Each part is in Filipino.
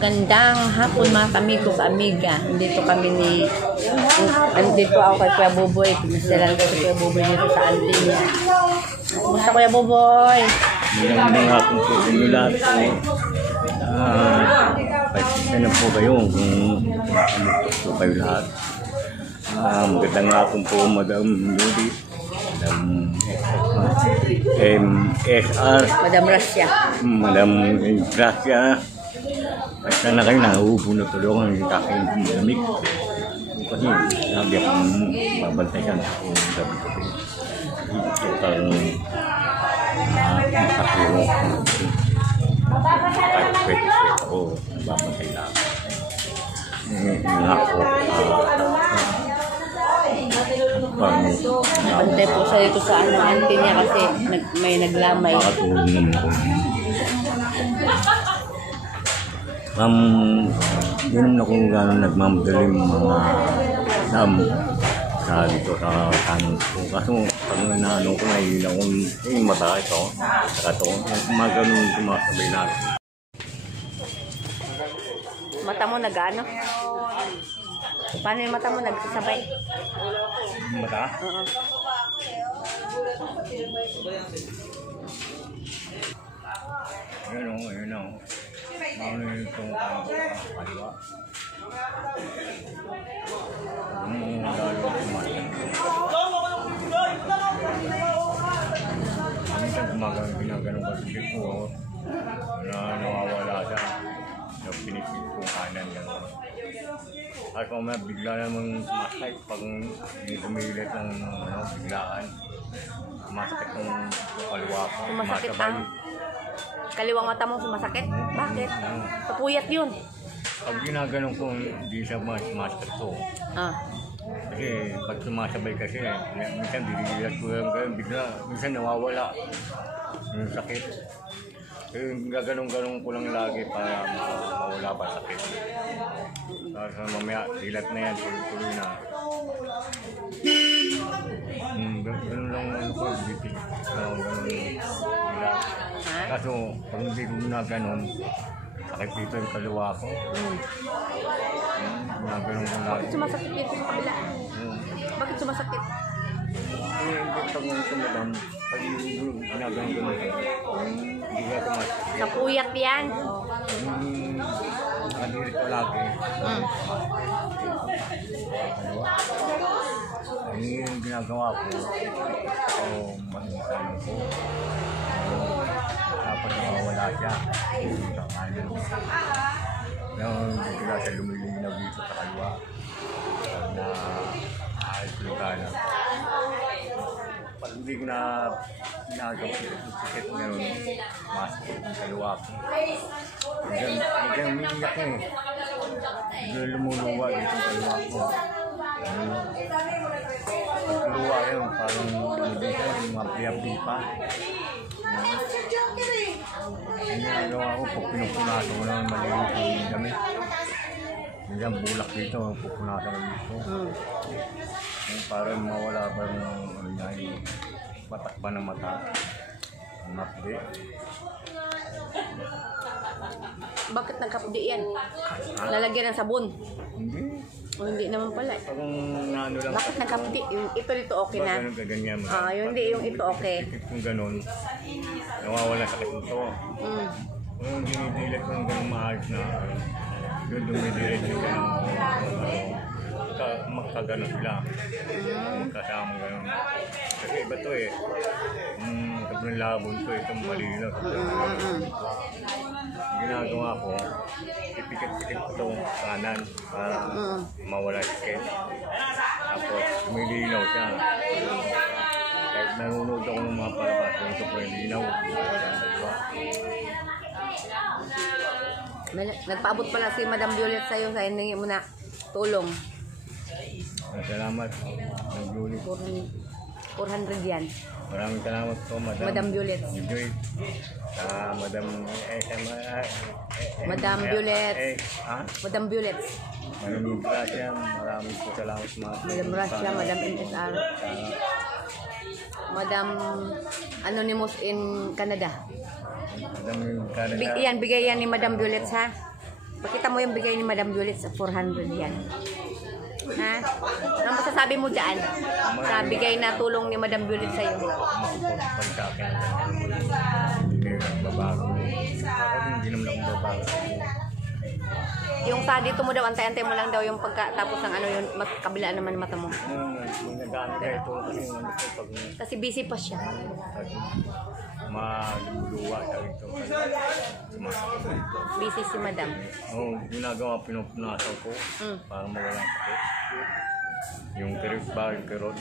Magandang hapon mga kamigo amiga. Andito ako kay Kuya Buboy. Pinasilan ko si Kuya Buboy dito sa auntie niya. Kumusta Kuya Buboy? Magandang hapon po sa inyo lahat po. Ano po kayo kung po kayo lahat. Magandang hapon po Madam Ludi, Madam MSR, Madam Rasya. Madam Gracia. Basta na kayo nauubo na tulungan yung kakain kong malamig. Kasi sabi akong babantayan kung gabi ko. Ito kang makatulong. Kahit pwede ako babantay lang. Nga ako Bantay po siya dito sa auntie niya kasi may naglamay. makatulong naman ko. Yun na kung gano'n nagmamadaling mga damo sa dito sa kanan ko. Kaso pag naano ko may yung mata ito, saka ito, mga gano'n sumasabay natin. Mata mo nag-ano? Paano yung mata mo nagsasabay? Mata? Oo. Ayun o. Ano yung itong kaliwa? Ang lalo kumain. Minsan ginaganon ko sa sip ko na nawawala siya. Na pinipit kong kanan gano'n. At mamaya bigla namang sumasakit pag dumilit ng biglaan. Sumasakit ng kaliwa ko. Sumasakit ang kaliwang mata mo sumasakit? Bakit? Kapuyat yun. Pag ginaganon ko, hindi siya sumasakit ko. Kasi pag sumasabay kasi, minsan dililat ko lang ganun, bigla, minsan nawawala yung sakit. Kaya gaganon-ganon ko lang lagi para mawala pa sakit. Tapos mamaya, dilat na yan, tuloy-tuloy na. Ganun lang ko, bitig. Ganun nila. Kaso, pag hindi ko ginaganon, sakit dito yung kaliwa ko. Ginaganon ko lagi. Bakit sumasakit dito sa kabila? Bakit sumasakit? Hindi pag ito madam, pag ginaganon ko, hindi ka sumasakit. Kapuyat yan. Nakadirit ko lagi. Yung ginagawa ko, manukalan ko. Tapos nawawala siya. Sa kanan. Yung bigla siya lumilinaw dito sa kaliwa. Na ayos ko kanan. Pag hindi ko na ginagawa ko, sikit meron masakit ng kaliwa ko. Hanggang umiiyak eh. Hanggang lumuluwa dito sa kaliwa ko. Pagkuluwa yun, parang hindi siya yung mapi-api pa. Ang ginagawa ko, pag pinupunasan ko naman malinis yung damit. Hanggang bulak dito, pupunasan ko dito. Para mawala pa yung matakba ng mata. Mapdi. Bakit nagkapdi yan? Lalagyan ng sabon? Hindi. O hindi naman pala. Pag naano lang. Bakit nagkapdi? Ito dito okay na? Ganun kaganyan mo. Yung hindi yung ito okay. Kung ganun, nawawala sakit nito. Kung dinidilat ko ng ganun maayos na, doon dumidilat yung ganun. Magkagano sila. Magkasama gano'n. Kasi iba to eh. Sobrang labon to, itong malinaw. Ginagawa ko, ipikit-pikit ko itong kanan para mawala sakit. Tapos lumilinaw siya. Kahit nanonood ako ng mga palabas, yung sobrang linaw. Nagpaabot pala si Madam Violet sa'yo sa hiningi mo na tulong. Salamat. 400 yan. Maraming salamat po, Madam Violet. Madam Violet. Madam Violet. Maraming Gracia. Maraming po salamat mga. Madam Rasya, Madam MSR. Madam Anonymous in Canada. Madam Canada. Bigay yan ni Madam Violet ha. Pakita mo yung bigay ni Madam Violet sa 400 yan. Ha? Ano masasabi mo dyan? Sa bigay na tulong ni Madam Violet sa'yo. Masuportan sa akin. Hindi nagbabago. Ako hindi naman nagbabago. Yung sa dito mo daw, antay-antay mo lang daw yung pagkatapos ng ano yun, kabila naman mata mo. Nung nagaan ka ito kasi yung ano ko pag Kasi busy pa siya. maluluwa ka ito. Busy si Madam. Ginagawa pinupunasan ko para mawalang sakit. Yung kiribba, yung kirot.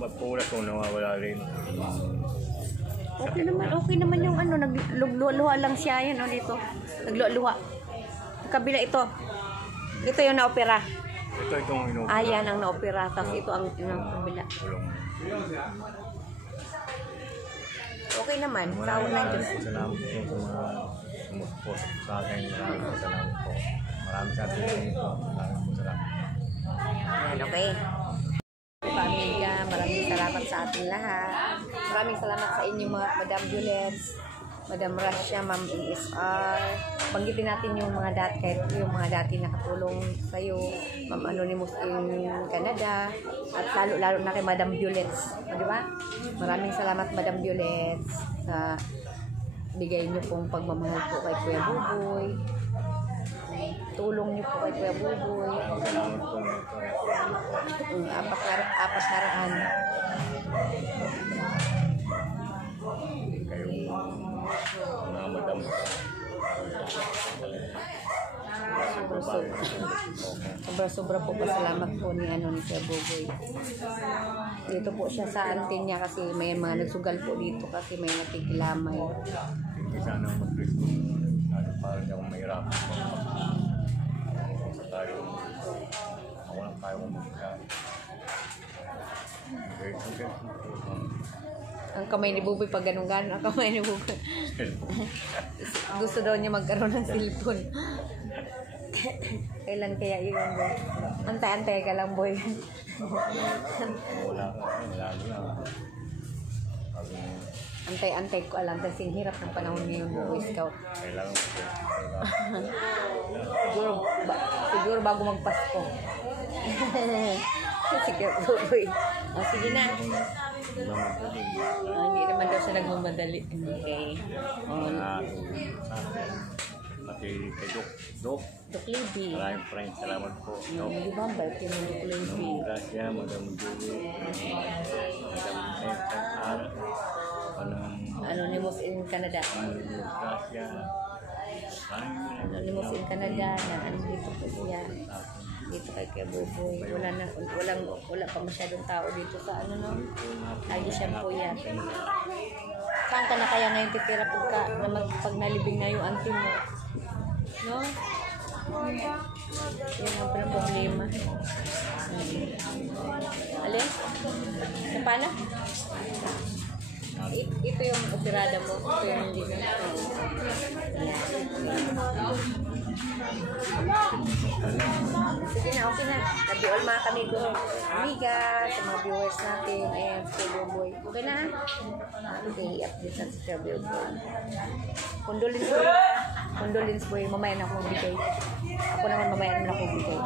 Magpulat ko, nawawala rin. Okay naman yung ano, nagluluha lang siya yun, oh, dito. Nagluluha. Kabila ito. Ito yung naopera. Ito itong inopera. Ah, yan ang naopera. Tapos ito ang kabila. Okay naman. Sa una yung Diyos. Salamat po sa mga sumusport sa akin. Salamat po. Maraming salamat. Yan, okay. Pamilya, maraming salamat sa ating lahat. Maraming salamat sa inyo mga Madam Violet, Madam Rasha, Ma'am NSR. Banggitin natin yung mga dati, kahit yung mga dati nakatulong sa'yo, Ma'am Anonymous in Canada, at lalo na kay Madam Violet. Di ba? Maraming salamat Madam Violet sa bigay niyo pong pagmamahal po kay Kuya Buboy. Tulong niyo po kay Kuya Buboy. Salamat po. Apat haraan. Kayo mga madam. Sobra po pasalamat po ni Kuya Buboy. Dito po siya sa antin niya kasi may mga nagsugal po dito kasi may nakikilamay. Hindi sana mag-Kristo. Para di ako mahirapan. Sa tayo. Ako lang tayo mag-Kristo. Ang kamay ni Buboy pag ganun-ganun, ang kamay ni Buboy. Gusto daw niya magkaroon ng cellphone. Kailan kaya yun, boy? Antay-antay ka lang, boy. Wala na. Antay-antay ko alam kasi hirap ng panahon ngayon, Boy Scout. Kailangan siguro bago magpasko. Sige, Boy. Sige na. Hindi naman daw siya nagmamadali. Okay. Pati kay Dok. Dok Libby. Maraming friends. Salamat po. Di ba? Bait yung Dok Libby. Gracia, Madam Julie, Madam Sara, Anonymous in Canada. Gracia, Anonymous in Canada na andito po siya. Dito kay Kuya Buboy. Wala pa masyadong tao dito sa ano no. Lagi siya po yan. Saan ka na kaya ngayon titira pag nalibing na yung auntie mo? No? Yan ang problema. Alin? Sa paano? Ito yung operada mo. Ito yung hindi na. Sige na, okay na. Nabi-all mga kami doon. Amiga, sa mga viewers natin. Ayan, si Buboy. Okay na? Okay, i-update natin si Buboy. Condolence boy. Mamaya na akong bigay. Ako naman mamaya na akong bigay.